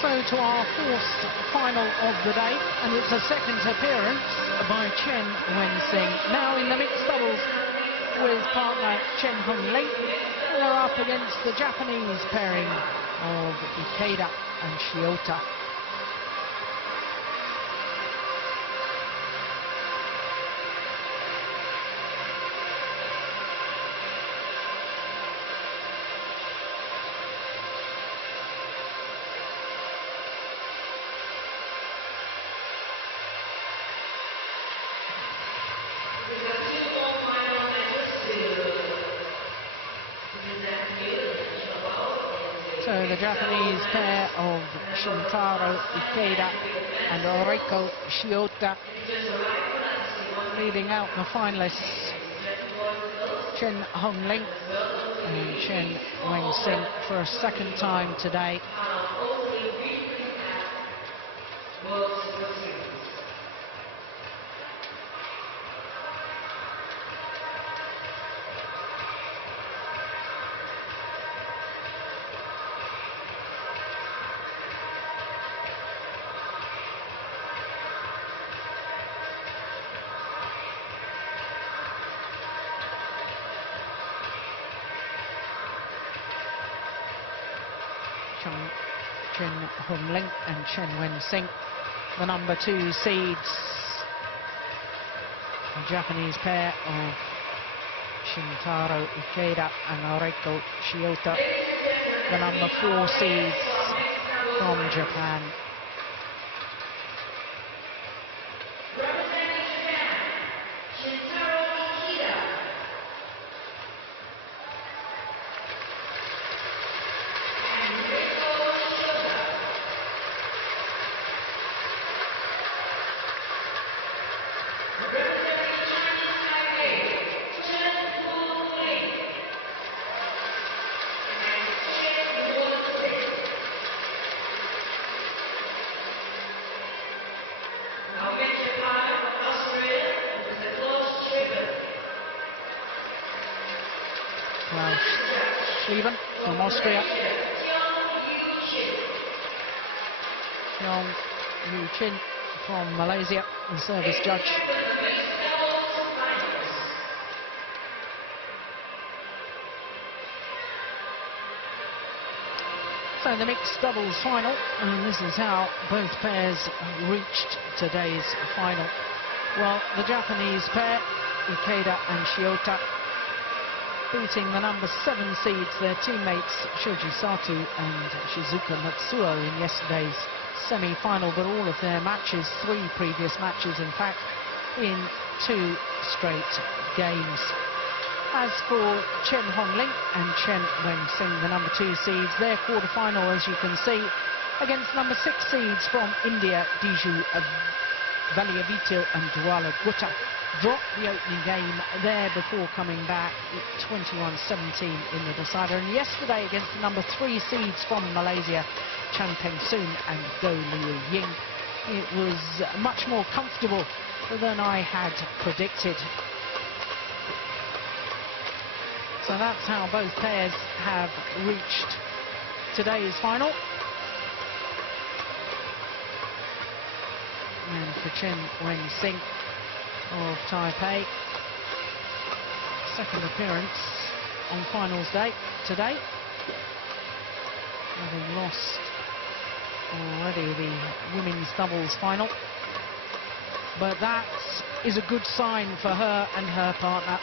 So to our fourth final of the day, and it's a second appearance by Chen Wen-Sing. Now in the mixed doubles with partner Chen Ling, and they're up against the Japanese pairing of Ikeda and Shiota. So the Japanese pair of Shintaro Ikeda and Reiko Hsing leading out the finalists Chen Ling and Chen Wen-Sing for a second time today. Chen Ling and Chen Wen-Sing, the number 2 seeds. The Japanese pair of Shintaro Ikeda and Reiko Hsing, the number 4 seeds from Japan. From Austria, Xiong Yu-Chin from Malaysia, the service judge. So the mixed doubles final, and this is how both pairs reached today's final. Well, the Japanese pair, Ikeda and Shiota, beating the number 7 seeds, their teammates Shoji Sato and Shizuka Matsuo, in yesterday's semi-final, but all of their matches, 3 previous matches in fact, in 2 straight games. As for Chen Ling and Chen Wen-Sing, the number 2 seeds, their quarter-final, as you can see, against number 6 seeds from India, Diju Valiavito and Dwala Gutta, dropped the opening game there before coming back 21-17 in the decider. And yesterday against the number 3 seeds from Malaysia, Chan Peng-soon and Do Liu Ying, it was much more comfortable than I had predicted. So that's how both pairs have reached today's final. And for Chen Wen-Sing of Taipei, second appearance on finals day today, having lost already the women's doubles final. But that is a good sign for her and her partner,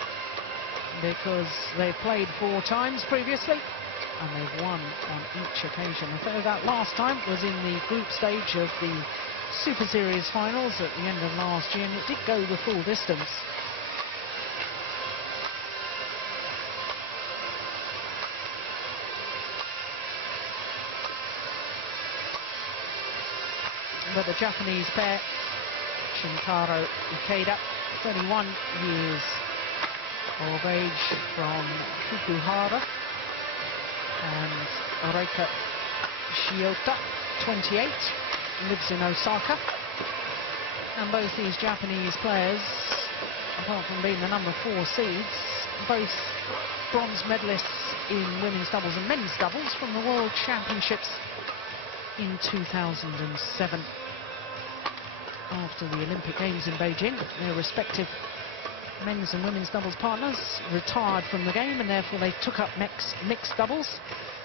because they've played 4 times previously and they've won on each occasion. Although that last time was in the group stage of the Super Series finals at the end of last year, and it did go the full distance. But the Japanese pair, Shintaro Ikeda, 31 years of age, from Fukuhara, and Reiko Hsing, 28, lives in Osaka. And both these Japanese players, apart from being the number 4 seeds, both bronze medalists in women's doubles and men's doubles from the World Championships in 2007. After the Olympic Games in Beijing, their respective men's and women's doubles partners retired from the game, and therefore they took up mixed doubles,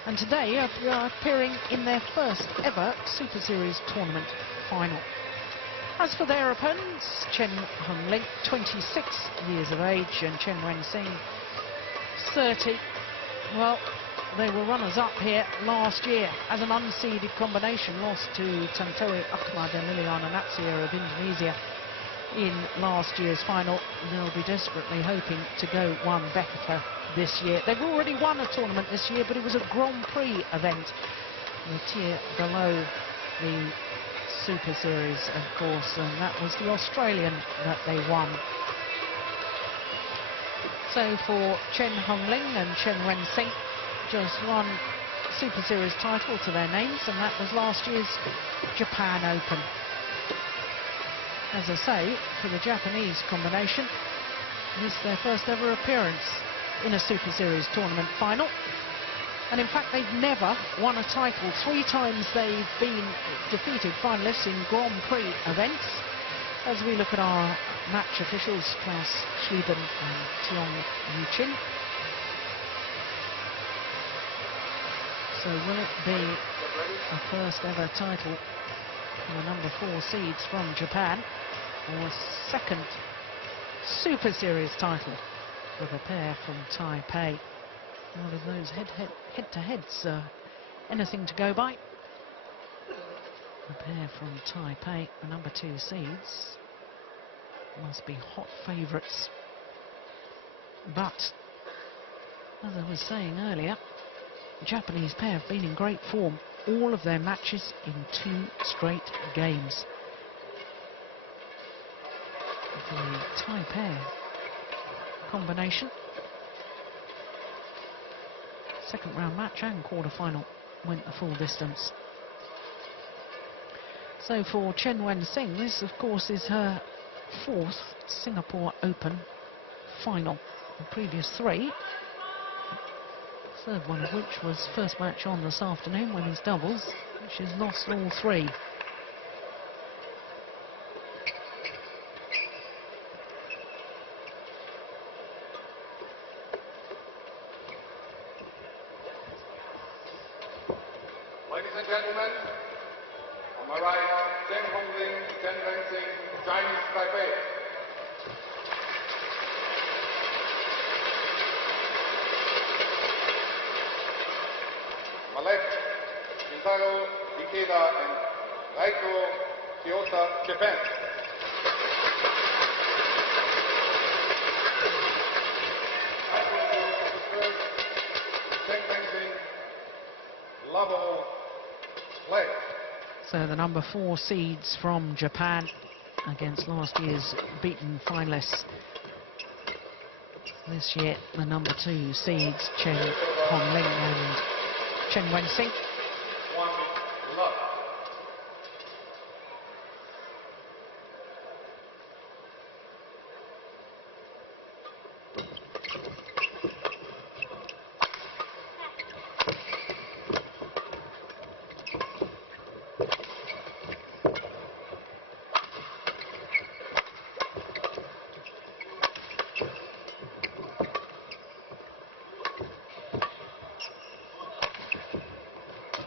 and today are appearing in their first ever Super Series tournament final. As for their opponents, Chen Ling, 26 years of age, and Chen Hsing, 30. Well, they were runners-up here last year as an unseeded combination, lost to Tantowi Ahmad and Liliana Natsir of Indonesia in last year's final. They'll be desperately hoping to go one better this year. They've already won a tournament this year, but it was a Grand Prix event, the tier below the Super Series, of course, and that was the Australian that they won. So for Chen Ling and Chen Hsing, just one Super Series title to their names, and that was last year's Japan Open. As I say, for the Japanese combination, this is their first ever appearance in a Super Series tournament final. And in fact, they've never won a title. 3 times they've been defeated finalists in Grand Prix events. As we look at our match officials, Klaus Schlieben and Tiong Yuchin. So will it be the first ever title for the number 4 seeds from Japan, or a second Super Series title for the pair from Taipei? One of those head-to-heads, anything to go by. The pair from Taipei, the number 2 seeds, must be hot favourites. But, as I was saying earlier, the Japanese pair have been in great form. All of their matches in 2 straight games. The Taipei combination, second round match and quarter-final, went the full distance. So for Chen Hsing, this of course is her 4th Singapore Open final. The previous 3, third one of which was first match on this afternoon, women's doubles, which she's lost all 3. Ladies and gentlemen, on my right, Chen Ling, Chen Hsing, Chinese Taipei. On my left, Shintaro, Ikeda, and Reiko, Hsing, Japan. So the number 4 seeds from Japan against last year's beaten finalists. This year, the number 2 seeds, Chen Ling and Chen Hsing.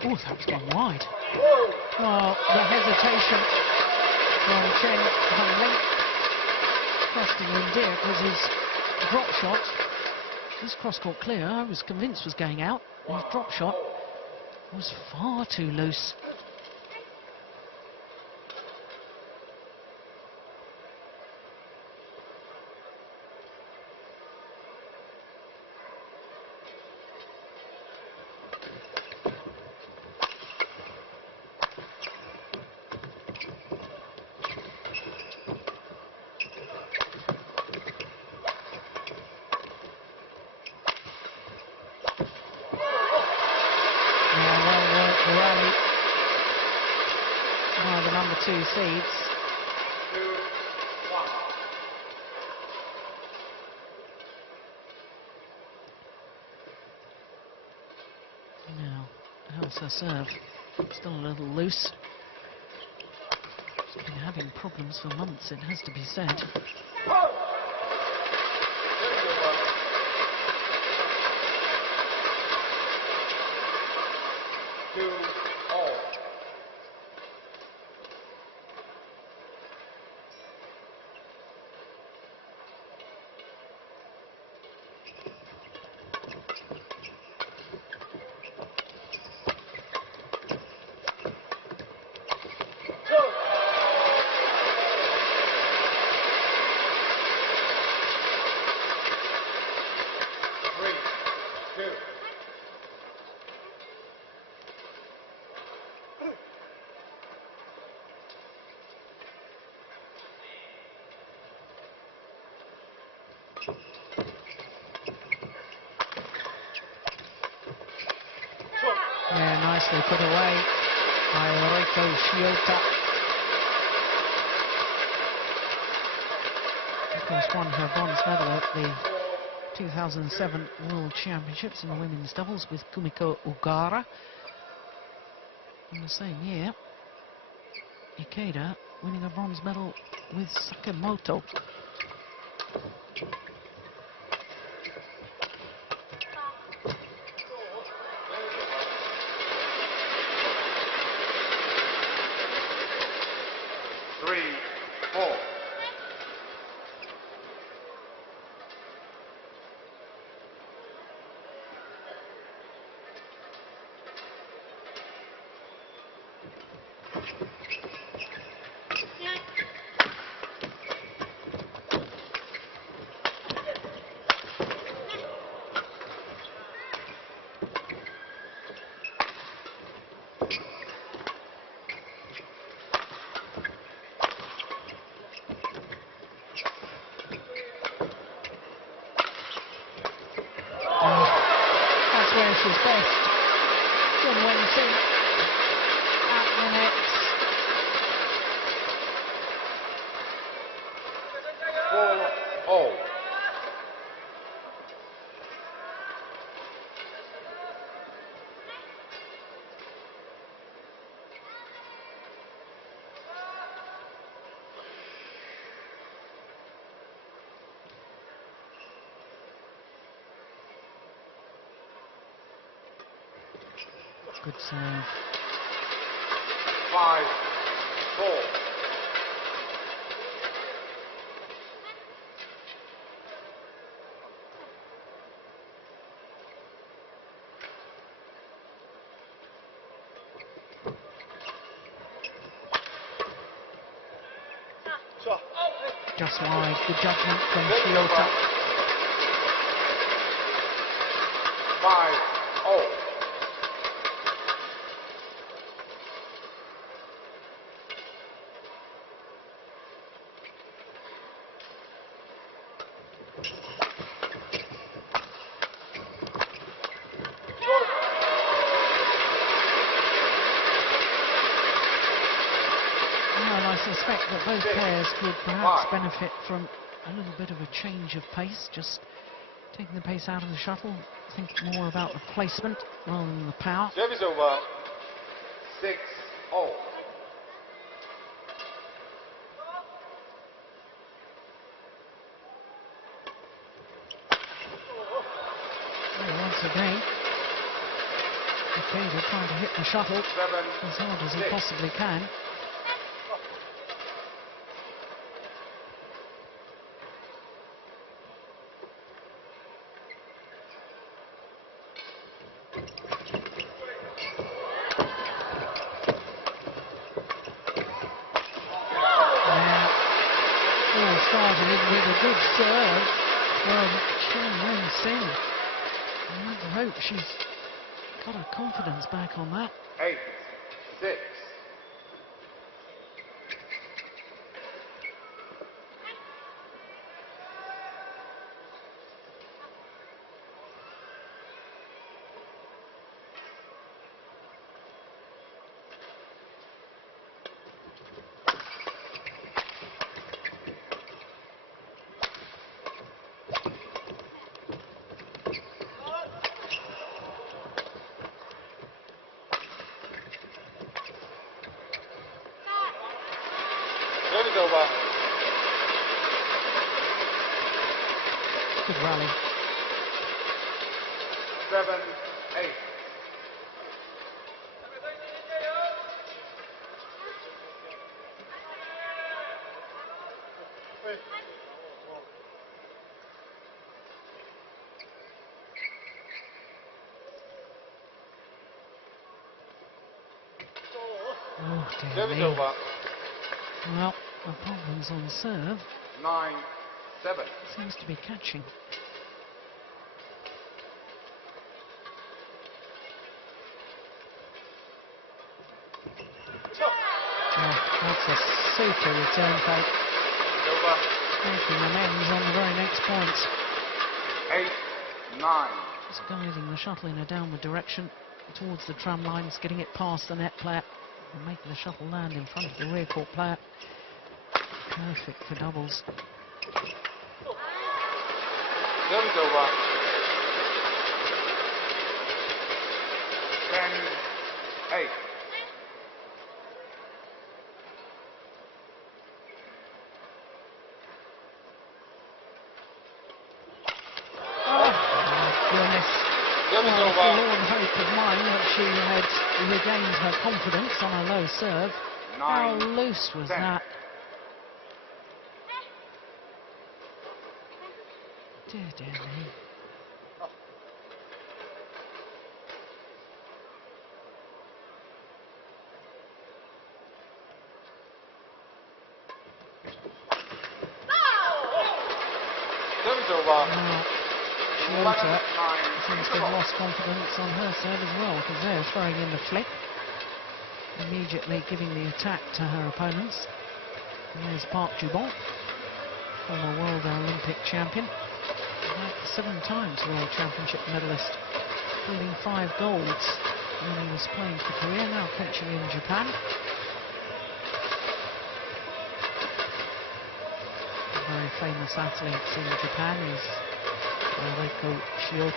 Oh, that was going wide. Oh, the hesitation from Chen Ling. Costing him dear, because his drop shot, his cross-court clear, I was convinced was going out. His drop shot was far too loose. Rally by the number 2 seeds. 2-1. Now, how's her serve? Still a little loose. She's been having problems for months, it has to be said. Yeah, nicely put away by Reiko Hsing. Of course, won her bronze medal at the 2007 World Championships in the women's doubles with Kumiko Ogara. In the same year, Ikeda winning a bronze medal with Sakamoto. That's where she's best. Hsing at the net. 4-0. Good serve. 5-4. Just wide, good judgment from Hsing. 5-0. Well, I suspect that both pairs could perhaps benefit from a little bit of a change of pace, just taking the pace out of the shuttle, think more about the placement rather than the power. Service over. 6-0. Well, once again, Ikeda trying to hit the shuttle as hard as he possibly can. All started with a good serve from Chen. I hope she's got her confidence back on that. 8-6. Service over. Good rally. 7-8. Oh, dear Service me. over. Well, the problems on serve 9-7. seems to be catching. Oh, that's a super return fake. Over. Making amends on the very next points. 8-9. Just guiding the shuttle in a downward direction towards the tram lines, getting it past the net player and making the shuttle land in front of the rear court player. Perfect for doubles. Service over. 10-8. Goodness. Service Well, over. forlorn hope of mine that she had regained her confidence on a low serve. How 9-10. loose was that? Dear, dear me. Service over. Now, Shintaro 11-9. seems to have lost confidence on her serve as well, because they're throwing in the flick, immediately giving the attack to her opponents. And there's Park Jubon, former World Olympic champion, 7 times World Championship medalist, holding 5 golds when he was playing for Korea, now coaching in Japan. Very famous athletes in Japan is Reiko Hsing.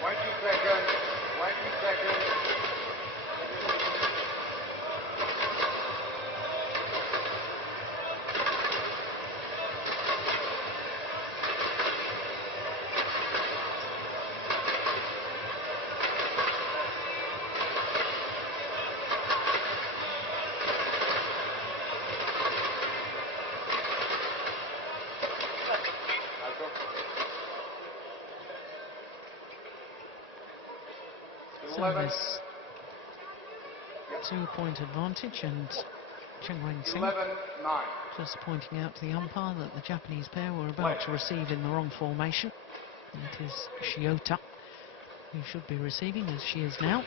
20 seconds. 20 seconds. Service 2-point advantage, and Cheng 11-9. just pointing out to the umpire that the Japanese pair were about to receive in the wrong formation. It is Shiota who should be receiving, as she is now.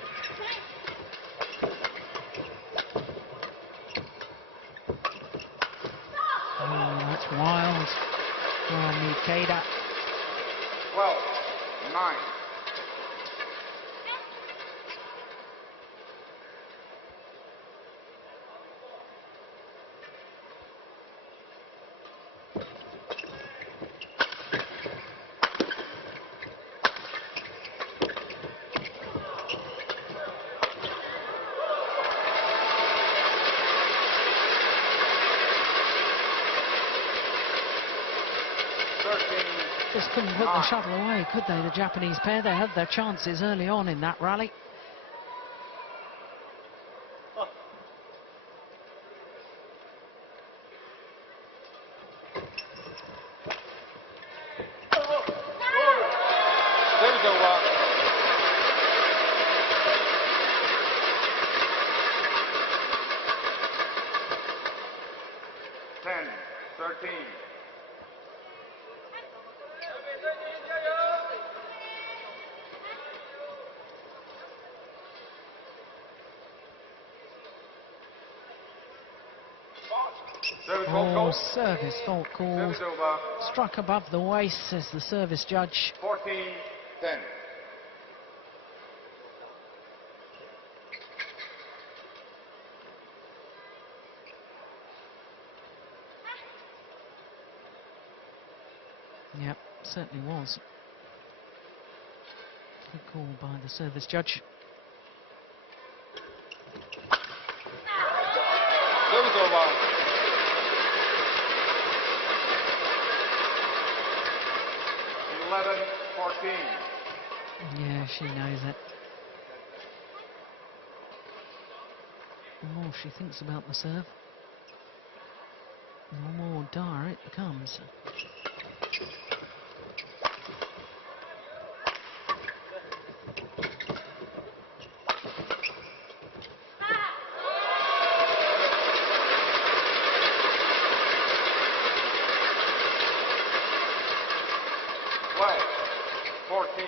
Oh, that's wild from Ikeda. 12-9. Just couldn't put the shuttle away, could they, the Japanese pair? They had their chances early on in that rally. Service over. 10-13. Oh, service fault called. Service over. Struck above the waist, says the service judge. 14-10. Yep, certainly was. Good call by the service judge. 14. Yeah, she knows it. The more she thinks about the serve, the more dire it becomes. Play. 14.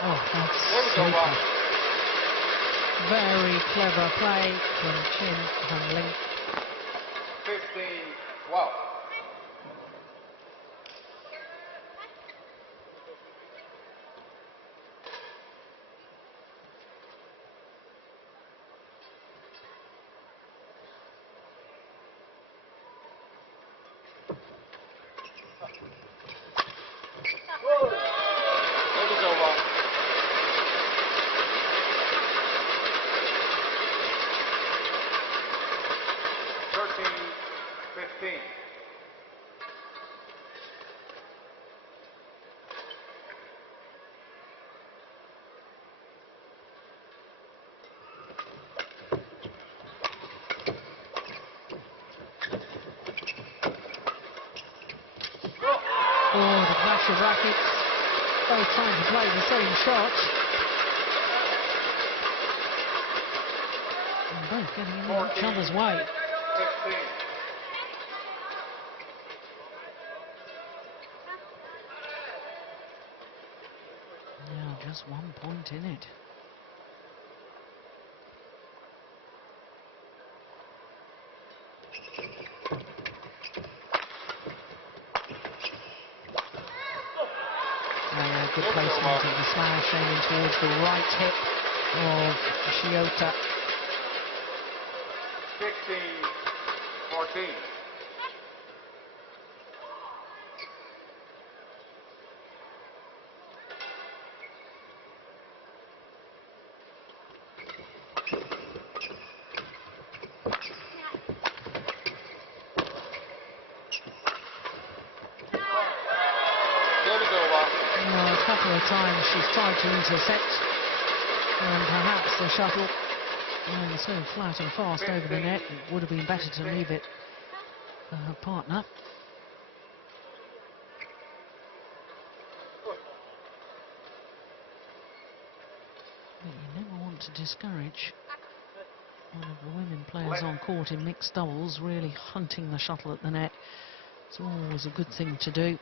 Oh, that's super. Very clever play from Chen and Ling. 15-12. Game is over. 13-15. Oh, the clash of rackets. Both trying to play the same shot. And both getting in each other's way. 16. Now just 1 point in it. Good placement of the smash, aiming towards the right hip of Shiota. 16-14. Game is over. Well, a couple of times she's tried to intercept, and perhaps the shuttle was so flat and fast over the net, it would have been better to leave it for her partner. But you never want to discourage one of the women players on court in mixed doubles really hunting the shuttle at the net. It's always a good thing to do.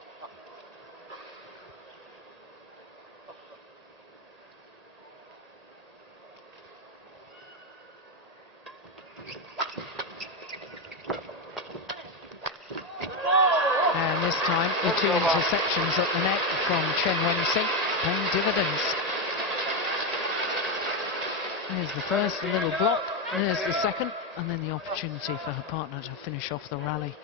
And this time, the two interceptions at the net from Chen Wen-Hsing paying dividends. There's the first, a little block, there's the second, and then the opportunity for her partner to finish off the rally.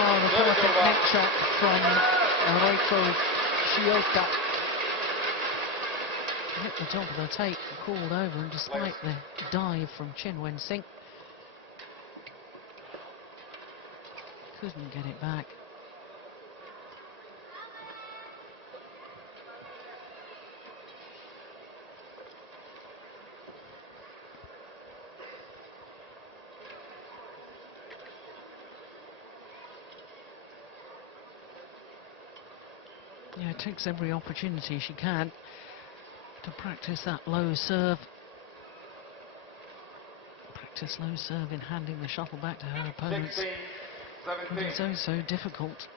Oh, the perfect net shot from Reiko Hsing. Hit the top of the tape, called over, and despite the dive from Chen Wen-Hsing, couldn't get it back. Yeah, takes every opportunity she can to practice that low serve. Practice low serve in handing the shuttle back to her opponents. 16, 17. But it's so difficult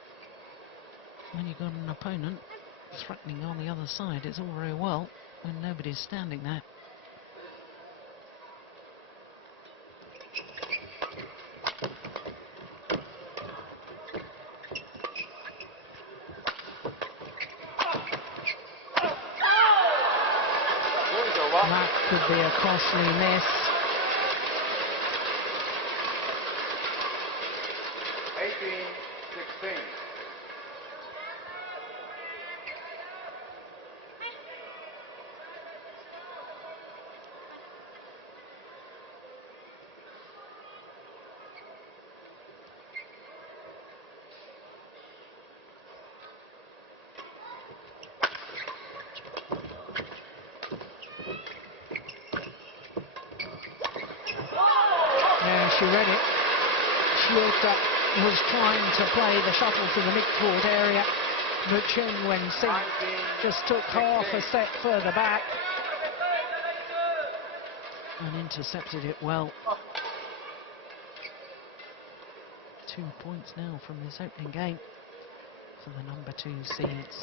when you've got an opponent threatening on the other side. It's all very well when nobody's standing there. could be a costly miss. 18-16. Yeah, she read it. Hsing was trying to play the shuttle to the mid-court area, but Chen Hsing just took half a set further back and intercepted it well. 2 points now from this opening game for the number 2 seeds.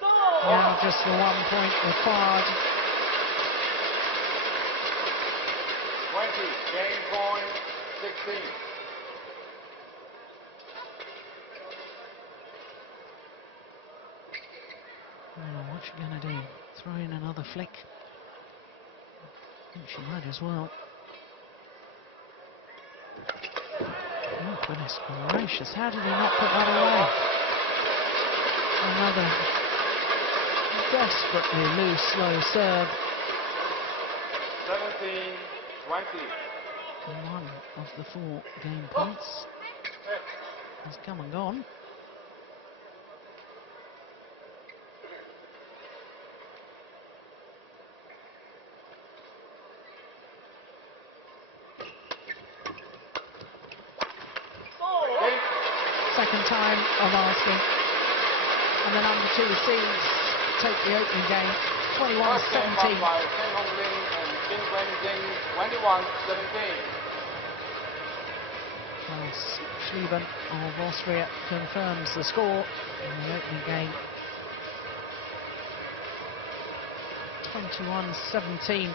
Now just the 1 point required. 20, game point, 16. Oh, what's she gonna do? Throw in another flick? I think she might as well. Oh, goodness gracious, how did he not put that away? Another desperately loose, low serve. 17-20. One of the 4 game points has come and gone. Second time of asking. And the number 2 seeds take the opening game 21-17. By Ling and Hsing, 21-17. Klaus Schlieben of Austria confirms the score in the opening game. 21-17.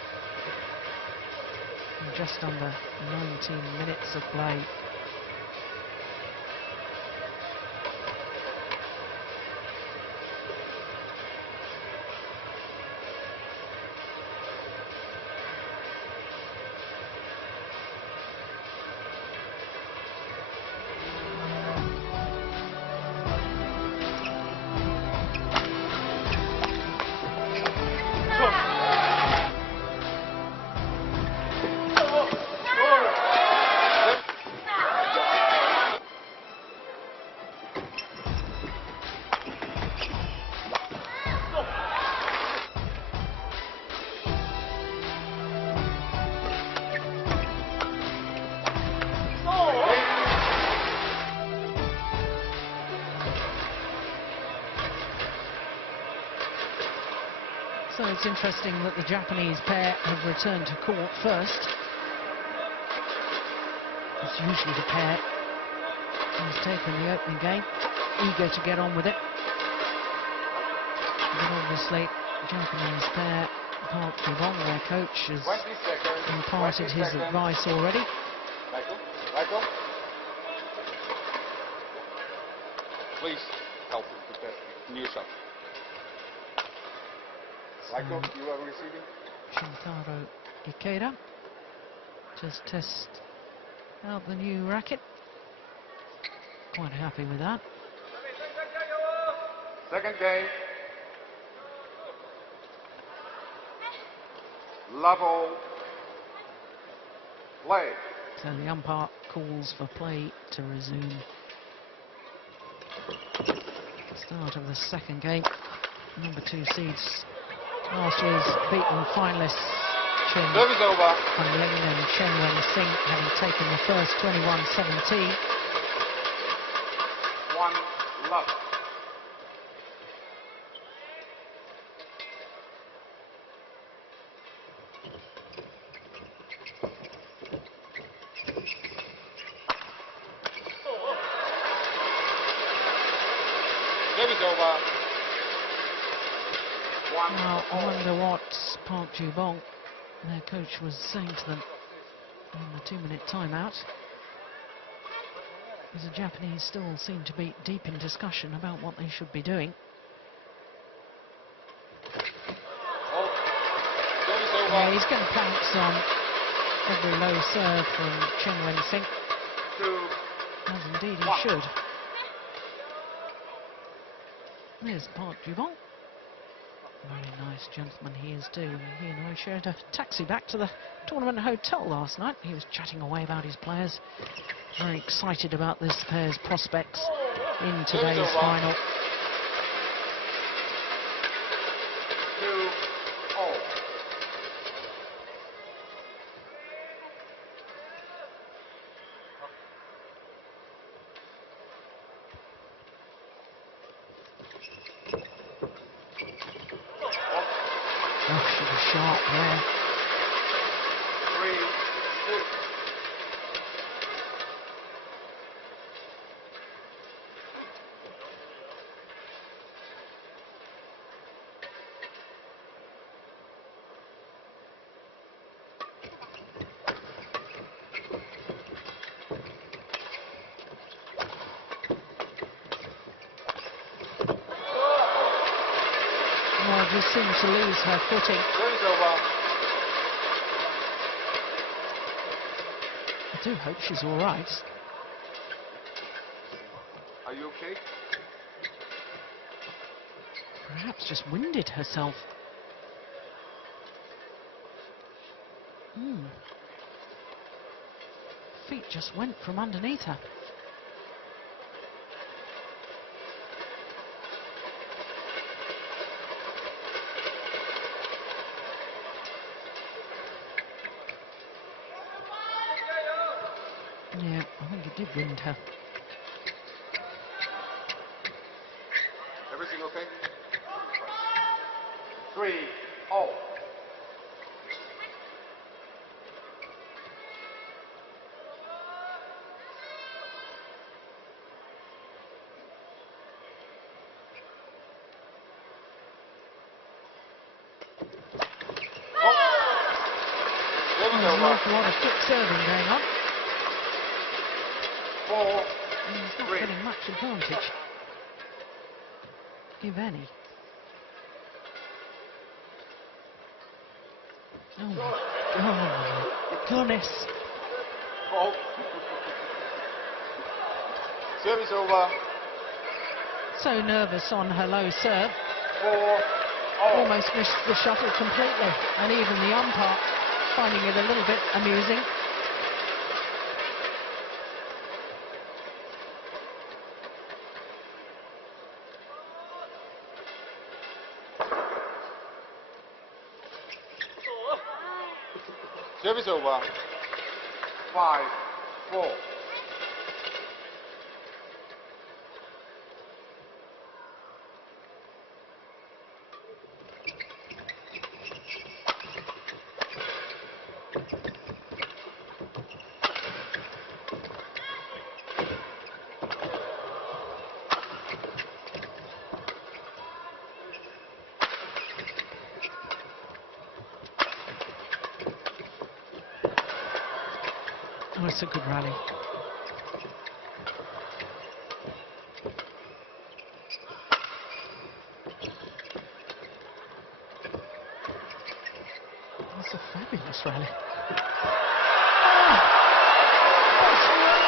Just under 19 minutes of play. So it's interesting that the Japanese pair have returned to court first. It's usually the pair who's taken the opening game, eager to get on with it. But obviously, Japanese pair, Park Ji-bong, their coach, has imparted his advice already. Reiko. Please help him to test the new shot. Reiko, you are receiving. Shintaro Ikeda just test out the new racket. Quite happy with that. Second game. Level. Play. So the umpire calls for play to resume. Start of the second game. Number 2 seeds. Last year's beaten finalists Chen and Ling and Chen Hsing having taken the first 21-17. 1 love. Game is over. Now, I wonder what Park Ji-bong, their coach, was saying to them in the 2-minute timeout. Because the Japanese still seem to be deep in discussion about what they should be doing. Yeah, he's going to pounce on every low serve from Cheng Hsing. 2. As indeed he should. There's Park Jubon. Very nice gentleman he is too. He and I shared a taxi back to the tournament hotel last night. He was chatting away about his players. Very excited about this pair's prospects in today's final. 2-0. Oh, she was sharp there. 3-2. Well, just seemed to lose her footing. Game's over. I do hope she's all right. Are you okay? Perhaps just winded herself. Feet just went from underneath her. Yeah, I think it did wind her. Everything okay? 3-0. There's an awful lot of quick serving going on. 4-3. He's not getting much advantage, if any. Oh my goodness. Oh. Service over. So nervous on her low serve. 4-0. Almost missed the shuttle completely. And even the umpire finding it a little bit amusing. Service over. 5-4. Oh, it's a good rally. It's a fabulous rally.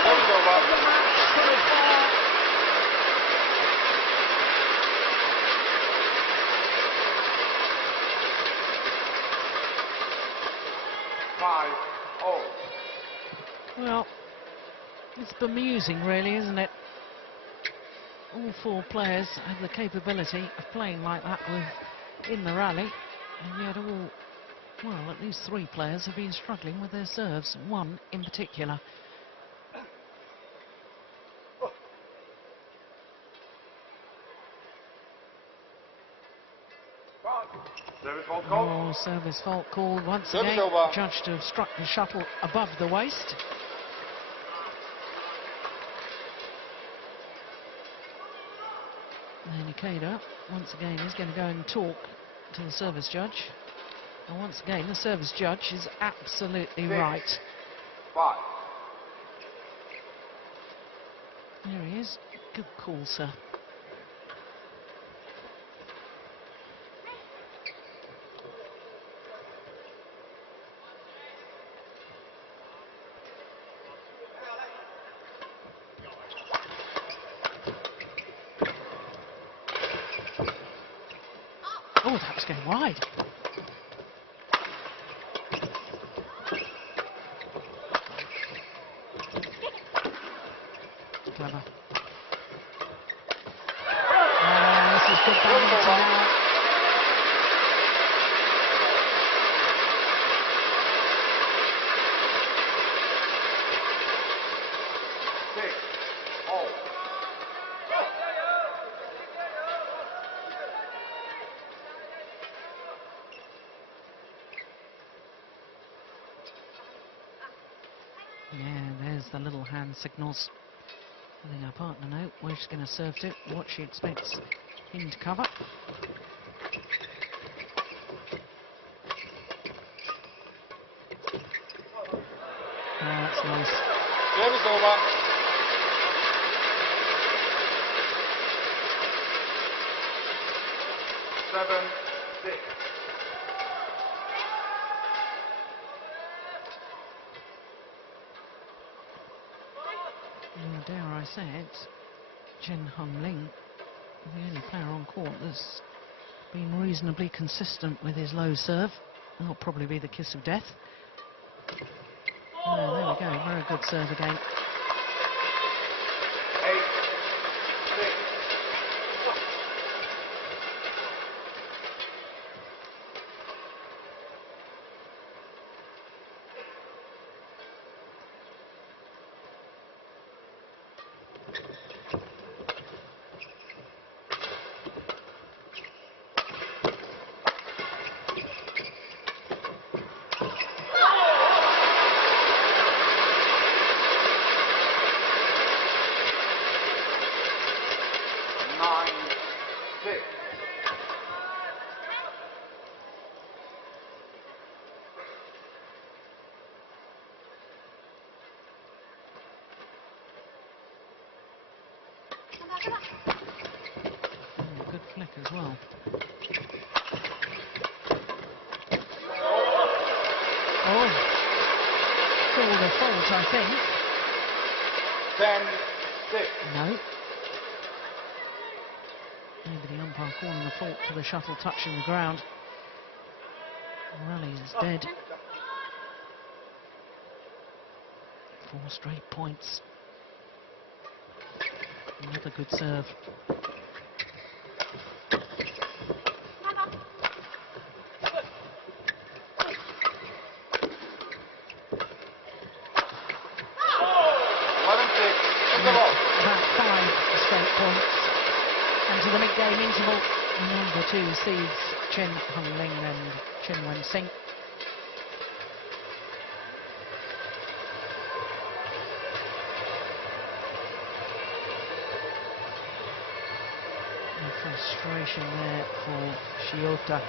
Service over. The match so far. 5-0. Well, it's bemusing really, isn't it? All four players have the capability of playing like that in the rally, and yet all, well, at least three players have been struggling with their serves, one in particular. Service fault called. Oh, service fault called once Service again. over. Judged to have struck the shuttle above the waist. And Ikeda, once again, is going to go and talk to the service judge. And once again, the service judge is absolutely 6-5. right. There he is. Good call, sir. Oh, that was going wide. Clever. This is good badminton now. Yeah, there's the little hand signals. Letting our partner know where she's going to serve to, what she expects him to cover. That's nice. Service over. Seven, 6. Well, dare I say it, Chen Ling, the only player on court that's been reasonably consistent with his low serve. That'll probably be the kiss of death. Oh, there we go, very good serve again. 8, 6. Good flick as well. Oh, called a fault, I think. 10, 6. No. Maybe the umpire calling the fault for the shuttle touching the ground. Rally is dead. 4 straight points. Another good serve. About 5 straight points. And to the mid-game interval, number 2 seeds Chen Ling and Hsing. Frustration there for R.Shiota.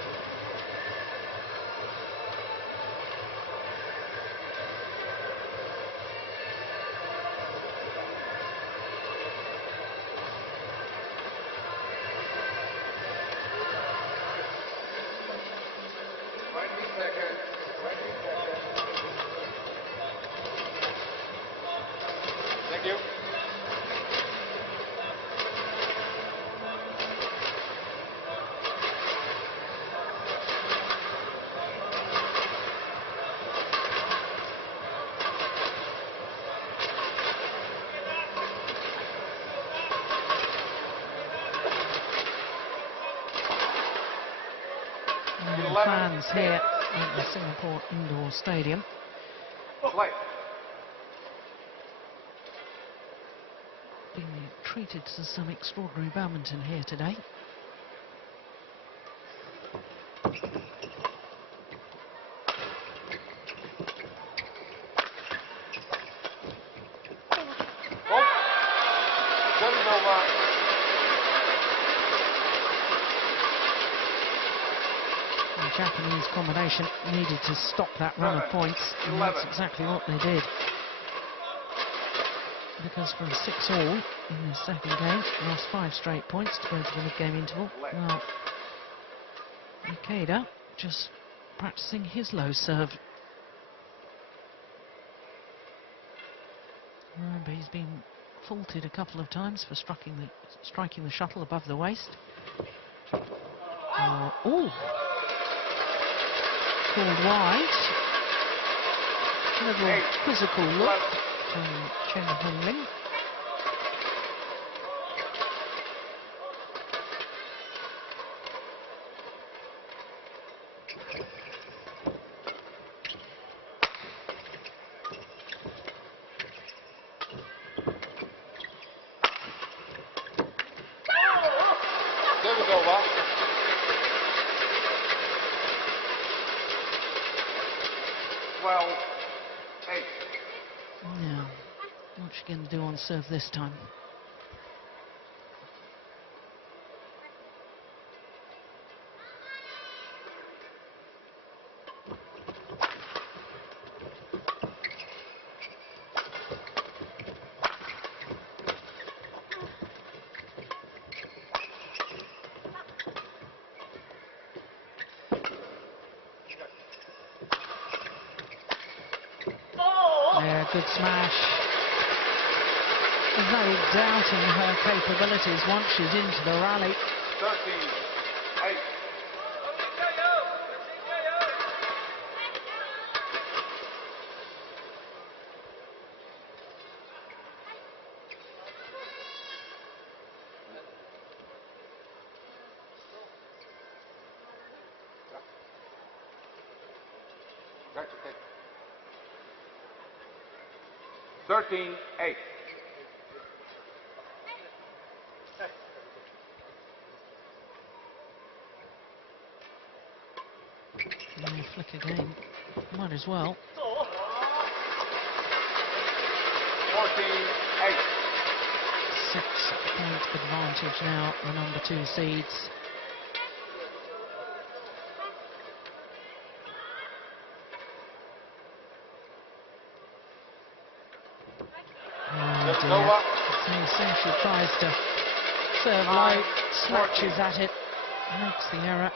Thank you. Fans here at the Singapore Indoor Stadium. Play. Being treated to some extraordinary badminton here today. Service over. The Japanese combination needed to stop that run of points, and that's exactly what they did. Because from 6-all in the second game, lost 5 straight points to go to the mid-game interval. Well, Ikeda just practicing his low serve. Remember, he's been faulted a couple of times for striking the shuttle above the waist. Oh, called wide. Little quizzical look from Chen Ling. Service over. 12-8. Now, what's she going to do on serve this time? Yeah, good smash. There's no doubting her capabilities once she's into the rally. 13-8. That's okay. 13-8. Yeah, flick again. Might as well. 14-8. 6-point advantage now, the number 2 seeds. Oh dear. So she tries to serve low, snatches at it, makes the error.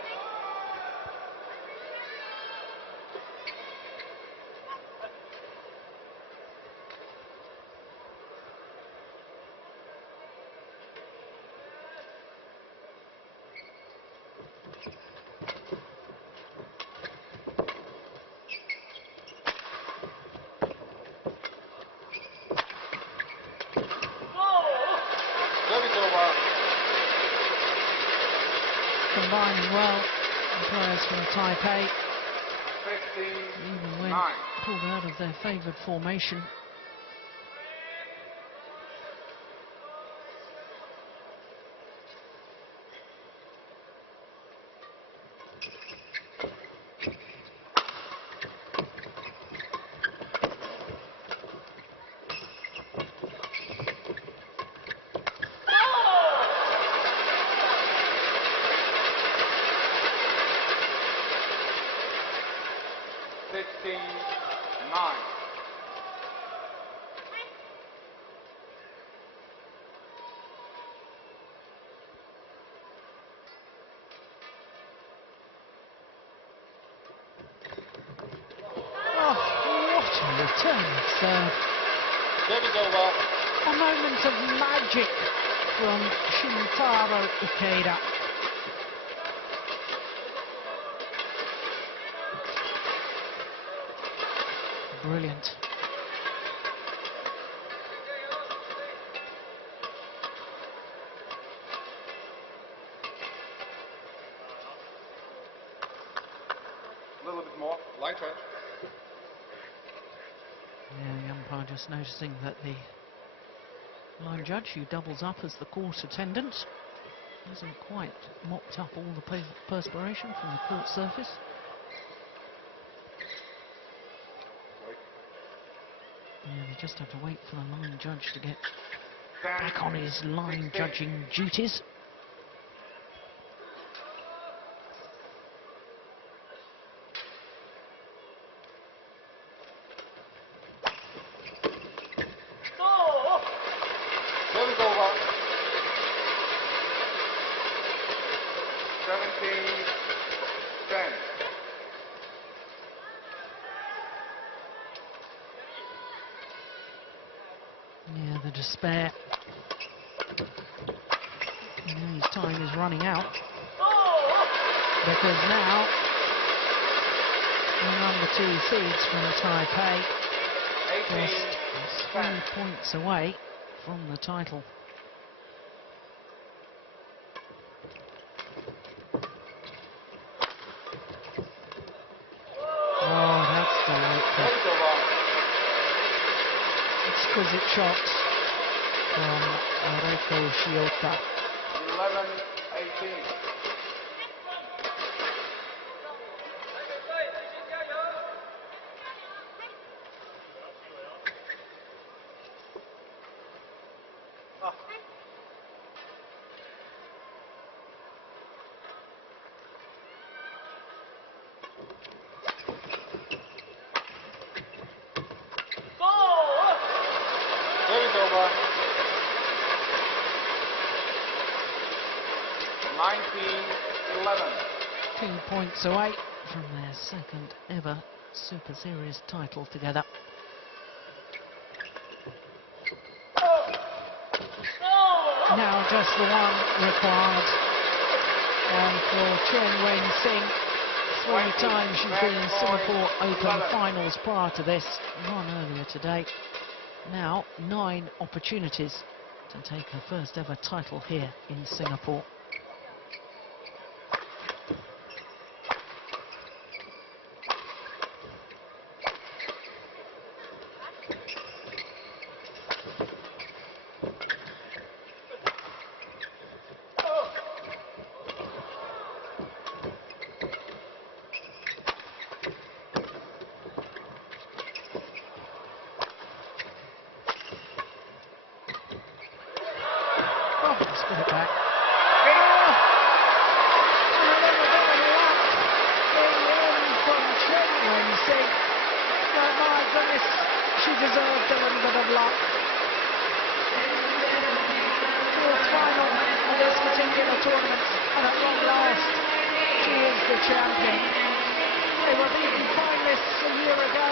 Service over. Combining well, the players from Taipei, 15-9. even when pulled out of their favoured formation. Return serve. Service over. A moment of magic from Shintaro Ikeda. Brilliant. A little bit more. Line touch. Yeah, the umpire just noticing that the line judge, who doubles up as the court attendant, hasn't quite mopped up all the perspiration from the court surface. Yeah, they just have to wait for the line judge to get back on his line judging duties. Service over. 17-10. Yeah, the despair. You know, his time is running out. because now the number 2 seeds from Taipei, just 3 points away from the title. Oh, that's delightful. Exquisite shots from Reiko Hsing. 11-18. Service over. 19-11. 2 points away from their second ever Super Series title together. Now just the one required. And for Chen Hsing, 3 times she's been in Singapore Open finals prior to this, one earlier today. Now 9 opportunities to take her first ever title here in Singapore. Let's get it back. Oh! And a little bit of luck in from Chen Hsing. But my goodness, she deserved a little bit of luck. Fourth final of this particular tournament, and at long last, she is the champion. They were beaten finalists a year ago,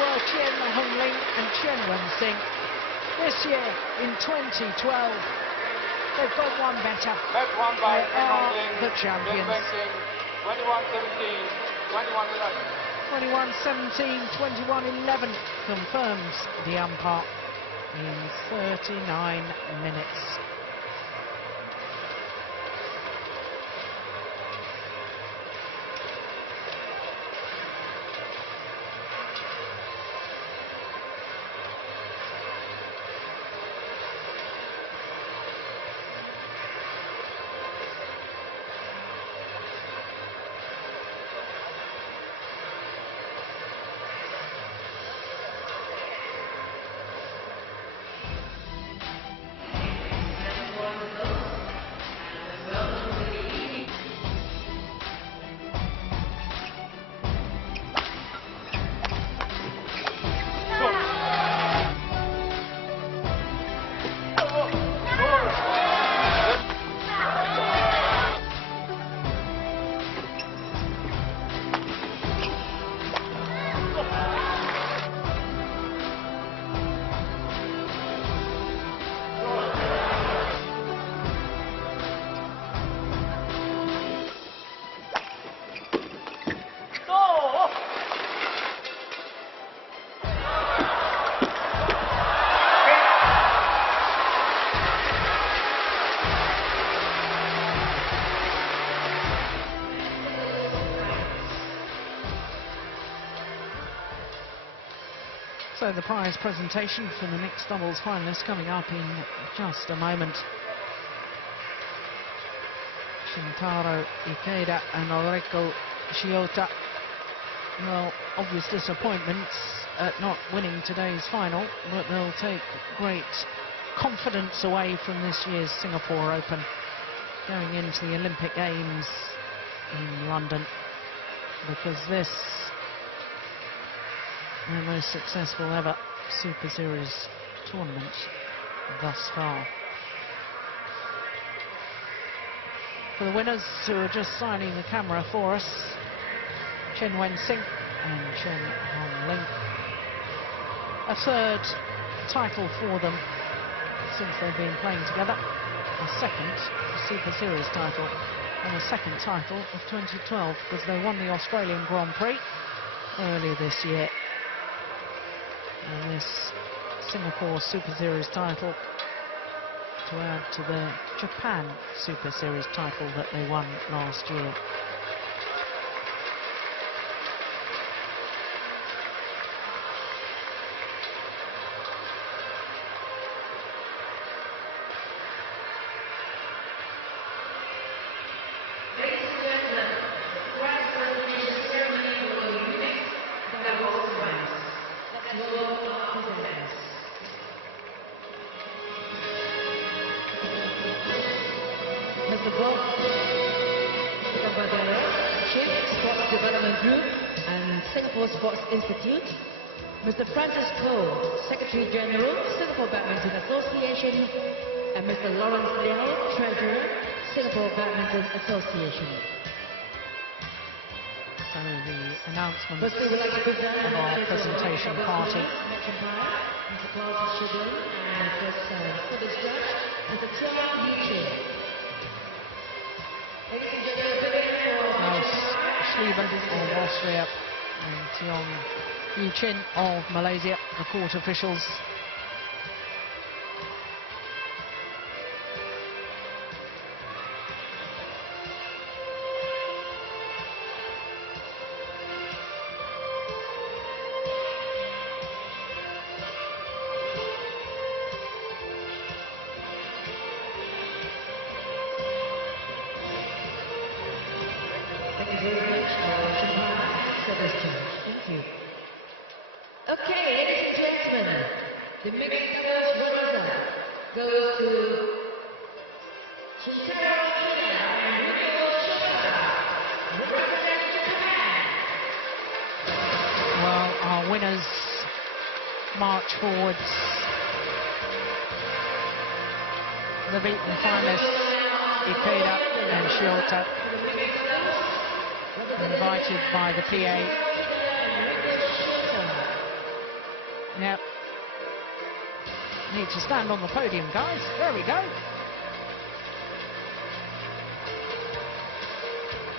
were Chen Hsing and Chen Hsing. This year, in 2012, they've got one better. Match won by They are the champions. 21-17, 21-11. 21-17, 21-11 confirms the umpire in 39 minutes. So the prize presentation for the mixed doubles finalists coming up in just a moment. Shintaro, Ikeda and Reiko Hsing. Well, obvious disappointments at not winning today's final, but they'll take great confidence away from this year's Singapore Open, going into the Olympic Games in London, because this their most successful ever Super Series tournament thus far. For the winners who are just signing the camera for us, Chen Hsing and Chen Ling. A third title for them since they've been playing together, a second Super Series title and the second title of 2012, because they won the Australian Grand Prix earlier this year. And this Singapore Super Series title to add to the Japan Super Series title that they won last year. Singapore Sports Institute, Mr. Francis Koh, Secretary General, Singapore Badminton Association, and Mr. Lawrence Liao, Treasurer, Singapore Badminton Association. So the announcement Firstly, we'd like to present of our presentation party. Mr. Clark Sugar, and for this judge, Mr. Chen. Ladies and gentlemen, Klaus Schlieben of Austria and Tiong Yu-Chin of Malaysia, the court officials. Thank you very much. Thank you. Okay, ladies and gentlemen, the mixed doubles runners-up goes to Shintaro and R.Shiota, representing Japan. Well, our winners march forwards. The beaten finalists, Ikeda and Hsing, invited by the PA. Yep. Need to stand on the podium, guys. There we go.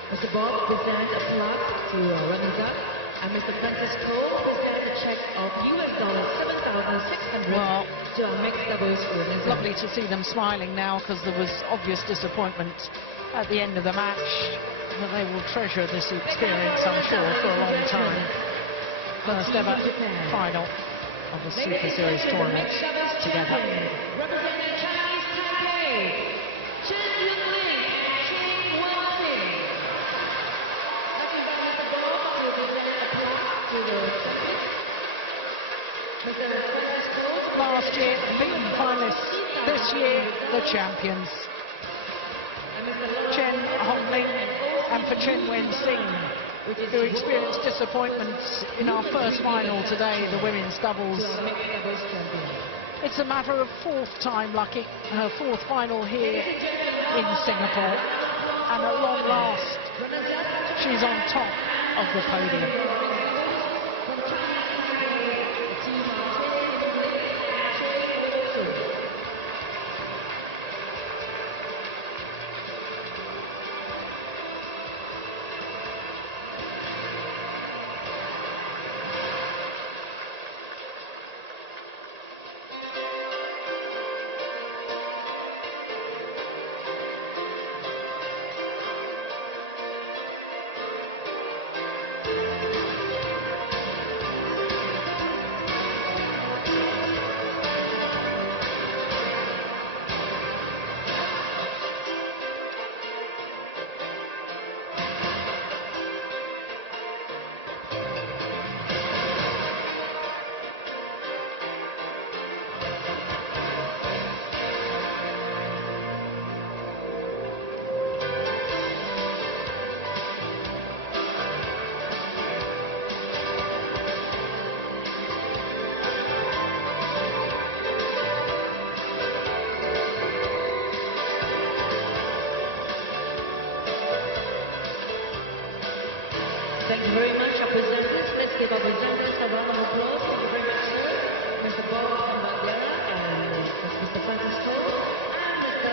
Mr. Bob presents a plaque to runners-up, and Mr. Francis Cole presents a check of $7,600 Well, to our mixed doubles runners-up. Lovely to see them smiling now, because there was obvious disappointment at the end of the match. But they will treasure this experience, I'm sure, for a long time. First ever final of the Super Series tournament together. Representing Chinese Taipei, Chen Ling and Hsing. Second by Mr. Bob to present a plaque to the champions. Mr. Francis Cole. Last year, beaten finalists. This year, the champions. Chen Ling and for Chen Hsing, who experienced disappointment in our first final today, the women's doubles. It's a matter of fourth time lucky, her fourth final here in Singapore, and at long last, she's on top of the podium. Thank you very much, our presenters. Let's give our presenters a round of applause. Thank you very much, sir. Mr. Bob Cambagliera and Mr. Francis Cole and Mr.